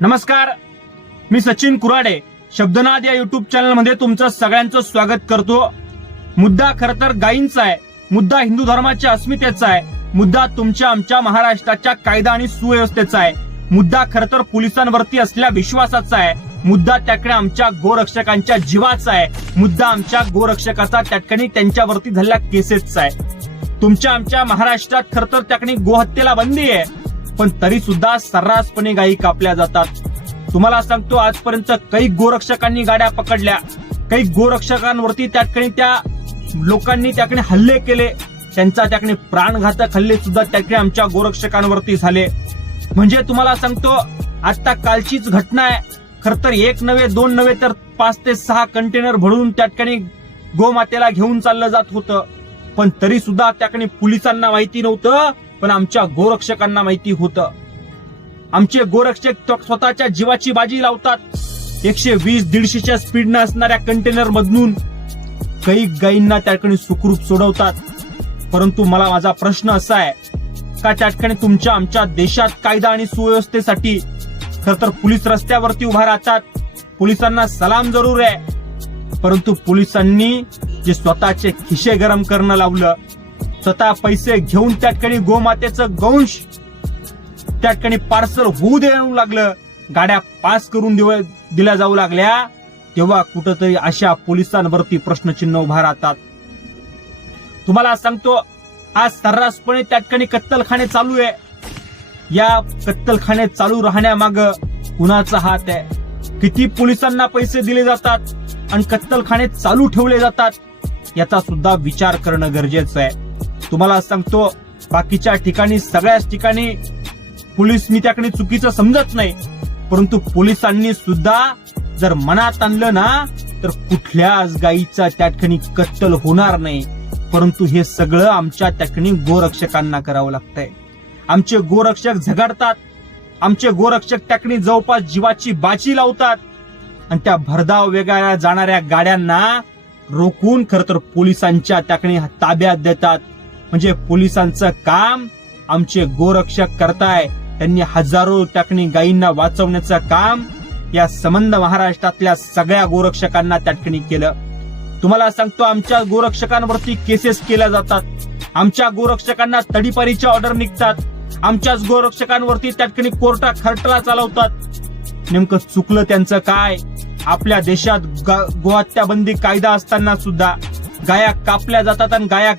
नमस्कार, मी सचिन कुराडे शब्दनाद या YouTube channel मध्ये तुमचं सगळ्यांचं स्वागत करतो। मुद्दा खरं तर गायींचा आहे, मुद्दा हिंदू धर्माच्या अस्मितेचा आहे, मुद्दा तुमच्या आमच्या महाराष्ट्राच्या कायदा आणि सुव्यवस्थेचा आहे, मुद्दा खरं तर पोलिसांवरती असलेल्या विश्वासाचा आहे, मुद्दा त्याकडे आमच्या गोरक्षकांच्या जीवाचा आहे, मुद्दा आमच्या गोरक्षकाचा त्याकडे त्यांच्यावरती झालेल्या केसेसचा आहे। तुमच्या आमच्या महाराष्ट्रात खरं तर त्याकडे गोहत्येला बंदी आहे, पण तरी सुद्धा सर्रासपणे गायी कापल्या जातात। तुम्हाला सांगतो, आजपर्यंत काही गोरक्षकांनी गाड्या पकडल्या, काही गोरक्षकांवरती त्याकडे त्या लोकांनी त्याकडे हल्ले केले, त्यांचा त्याकडे प्राणघातक हल्ले सुद्धा त्याकडे आमच्या गोरक्षकांवरती झाले। म्हणजे तुम्हाला सांगतो, आता कालचीच घटना आहे। खरं तर एक नव्हे दोन नव्हे तर 5 ते 6 कंटेनर भरून त्याकडे गोमातेला घेऊन चाललं जात होतं, पण तरी सुद्धा त्याकडे पोलिसांना माहिती नव्हतं, पण आमच्या गोरक्षकांना माहिती होतं। आमचे गोरक्षक स्वतःच्या जीवाची बाजी लावतात। 120-150च्या स्पीडनं असणाऱ्या कंटेनर मधून काही गायींना त्याकडे सुखरूप सोडवतात। परंतु मला माझा प्रश्न असा आहे का, त्याकडे तुमच्या आमच्या देशात कायदा आणि सुव्यवस्थेसाठी खरं तर पोलीस रस्त्यावरती उभा राहतात, पोलिसांना सलाम जरूर आहे, परंतु पोलिसांनी जे स्वतःचे खिशे गरम करणं लावलं, स्वतः पैसे घेऊन त्याकडे गोमातेचं गोंश त्याकडे पार्सल होऊ देऊ लागलं, गाड्या पास करून दिल्या जाऊ लागल्या, तेव्हा कुठंतरी अशा पोलिसांवरती प्रश्नचिन्ह उभा राहतात। तुम्हाला सांगतो, आज सर्रासपणे त्याकडे कत्तलखाने चालू आहे। या कत्तलखाने चालू राहण्यामागं कुणाचा हात आहे? किती पोलिसांना पैसे दिले जातात आणि कत्तलखाने चालू ठेवले जातात, याचा सुद्धा विचार करणं गरजेचं आहे। तुम्हाला सांगतो, बाकीच्या ठिकाणी सगळ्याच ठिकाणी पोलीस मी त्याकडे चुकीचं समजत नाही, परंतु पोलिसांनी सुद्धा जर मनात आणलं ना, तर कुठल्याच गायीचा त्या ठिकाणी कत्तल होणार नाही। परंतु हे सगळं आमच्या त्याठिकाणी गोरक्षकांना करावं लागतंय। आमचे गोरक्षक झगडतात, आमचे गोरक्षक त्याठिकाणी जवळपास जीवाची बाजी लावतात, आणि त्या भरधाव वेगाने जाणाऱ्या गाड्यांना रोखून खरं तर पोलिसांच्या त्याठिकाणी ताब्यात देतात। म्हणजे पोलिसांचं काम आमचे गोरक्षक करताय। त्यांनी हजारो त्याठिकाणी गायींना वाचवण्याचं काम या संबंध महाराष्ट्रातल्या सगळ्या गोरक्षकांना त्याठिकाणी केलं। तुम्हाला सांगतो, आमच्या गोरक्षकांवरती केसेस केल्या जातात, आमच्या गोरक्षकांना तडीपारीच्या ऑर्डर निघतात, आमच्याच गोरक्षकांवरती त्याठिकाणी कोर्टा खटला चालवतात। नेमकं चुकलं त्यांचं काय? आपल्या देशात गोहत्या बंदी कायदा असताना सुद्धा गाया कापल्या जातात आणि गाया